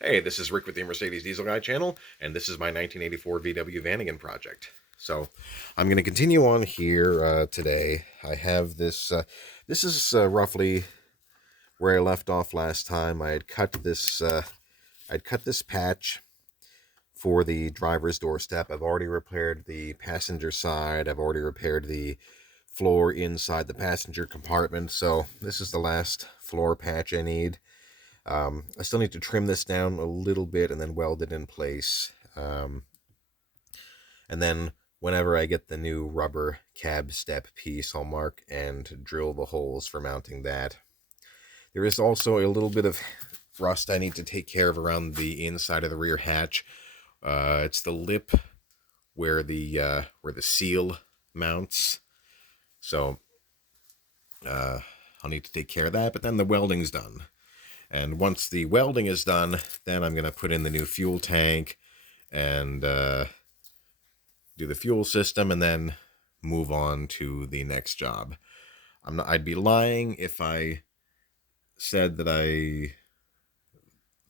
Hey, this is Rick with the Mercedes Diesel Guy channel, and this is my 1984 VW Vanagon project. So, I'm going to continue on here today. I have this. This is roughly where I left off last time. I had cut this. I'd cut this patch for the driver's doorstep. I've already repaired the passenger side. I've already repaired the floor inside the passenger compartment. So this is the last floor patch I need. I still need to trim this down a little bit and then weld it in place. And then whenever I get the new rubber cab step piece, I'll mark and drill the holes for mounting that. There is also a little bit of rust I need to take care of around the inside of the rear hatch. It's the lip where the seal mounts. So I'll need to take care of that. But then the welding's done. And once the welding is done, then I'm going to put in the new fuel tank and do the fuel system and then move on to the next job. I'd be lying if I said that I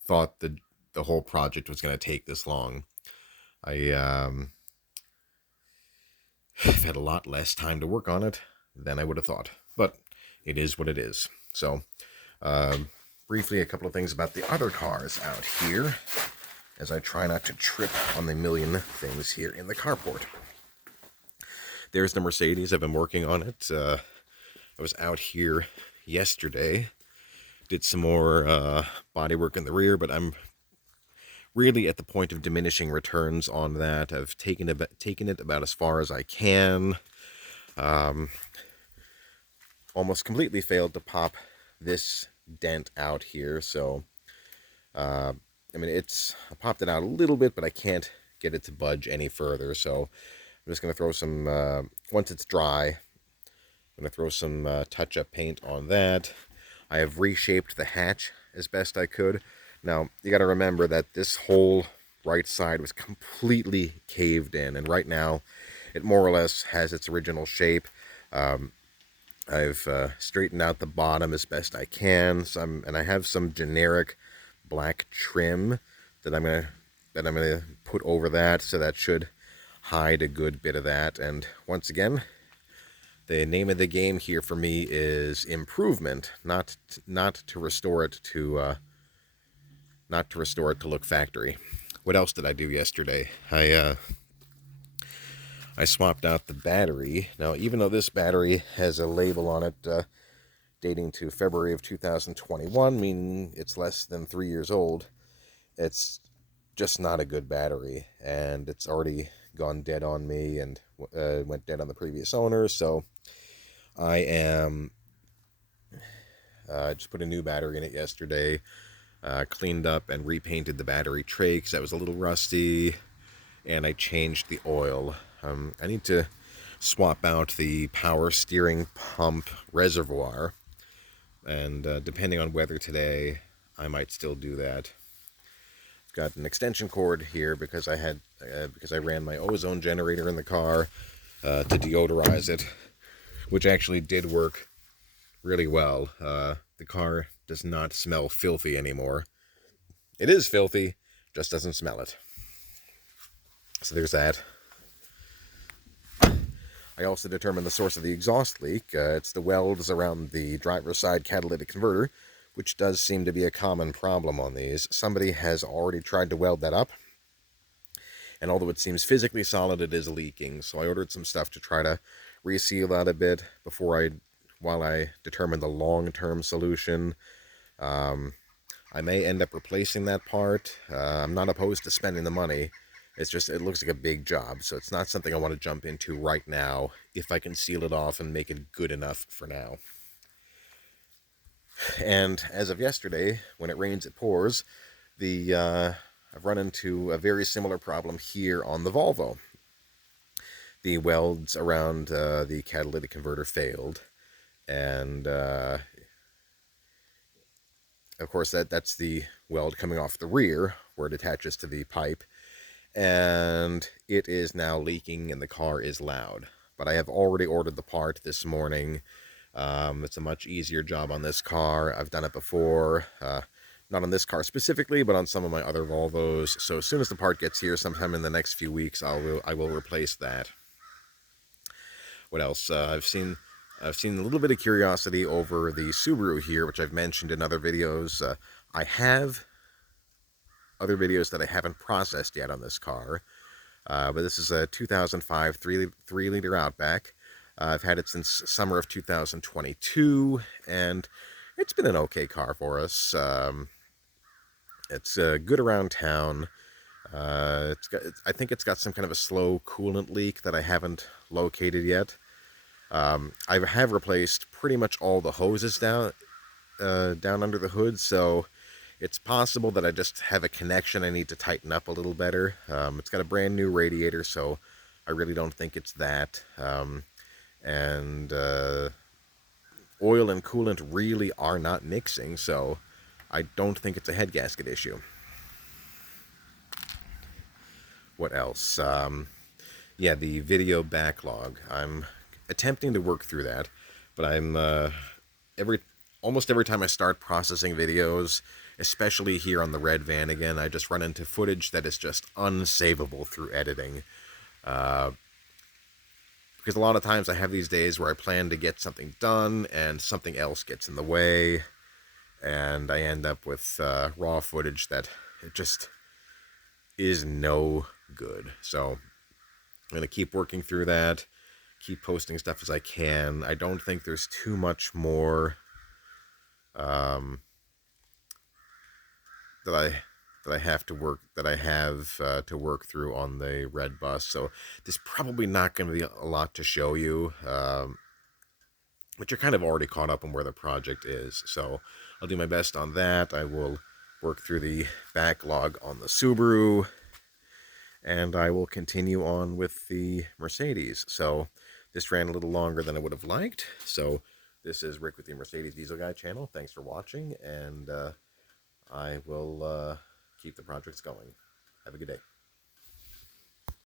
thought the whole project was going to take this long. I've had a lot less time to work on it than I would have thought, but it is what it is. So, briefly, a couple of things about the other cars out here, as I try not to trip on the million things here in the carport. There's the Mercedes. I've been working on it. I was out here yesterday, did some more body work in the rear, but I'm really at the point of diminishing returns on that. I've taken it about as far as I can. Almost completely failed to pop this dent out here, so I popped it out a little bit, but I can't get it to budge any further, so I'm just going to throw some, once it's dry, I'm going to throw some touch-up paint on that. I have reshaped the hatch as best I could. Now, you got to remember that this whole right side was completely caved in, and right now it more or less has its original shape. I've straightened out the bottom as best I can, and I have some generic black trim that I'm gonna put over that, so that should hide a good bit of that. And once again, the name of the game here for me is improvement, not to restore it to look factory. What else did I do yesterday? I swapped out the battery. Now, even though this battery has a label on it dating to February of 2021, meaning it's less than 3 years old, it's just not a good battery, and it's already gone dead on me and went dead on the previous owner, so I just put a new battery in it yesterday, cleaned up and repainted the battery tray because that was a little rusty, and I changed the oil. I need to swap out the power steering pump reservoir, and depending on weather today, I might still do that. I've got an extension cord here because I ran my ozone generator in the car to deodorize it, which actually did work really well. The car does not smell filthy anymore. It is filthy, just doesn't smell it. So there's that. I also determined the source of the exhaust leak. It's the welds around the driver's side catalytic converter, which does seem to be a common problem on these. Somebody has already tried to weld that up, and although it seems physically solid, it is leaking. So I ordered some stuff to try to reseal that a bit while I determine the long-term solution. I may end up replacing that part. I'm not opposed to spending the money. It's just, it looks like a big job, so it's not something I want to jump into right now if I can seal it off and make it good enough for now. And as of yesterday, when it rains, it pours, I've run into a very similar problem here on the Volvo. The welds around the catalytic converter failed, and of course that's the weld coming off the rear where it attaches to the pipe, and it is now leaking and the car is loud. But I have already ordered the part this morning. It's a much easier job on this car. I've done it before. Not on this car specifically, but on some of my other Volvos. So as soon as the part gets here, sometime in the next few weeks, I will replace that. What else? I've seen a little bit of curiosity over the Subaru here, which I've mentioned in other videos. I have other videos that I haven't processed yet on this car, but this is a 2005 3-liter Outback. I've had it since summer of 2022, and it's been an okay car for us. It's good around town. I think it's got some kind of a slow coolant leak that I haven't located yet. I have replaced pretty much all the hoses down under the hood, so it's possible that I just have a connection I need to tighten up a little better. It's got a brand new radiator, so I really don't think it's that. And oil and coolant really are not mixing, so I don't think it's a head gasket issue. What else? Yeah, the video backlog. I'm attempting to work through that, but I'm every almost every time I start processing videos, especially here on the red Vanagon, I just run into footage that is just unsavable through editing. Because a lot of times I have these days where I plan to get something done and something else gets in the way, and I end up with raw footage that it just is no good. So I'm going to keep working through that, keep posting stuff as I can. I don't think there's too much more that I have to work through on the red bus. So there's probably not going to be a lot to show you, but you're kind of already caught up on where the project is. So I'll do my best on that. I will work through the backlog on the Subaru, and I will continue on with the Mercedes. So this ran a little longer than I would have liked. So this is Rick with the Mercedes Diesel Guy channel. Thanks for watching, and I will keep the projects going. Have a good day.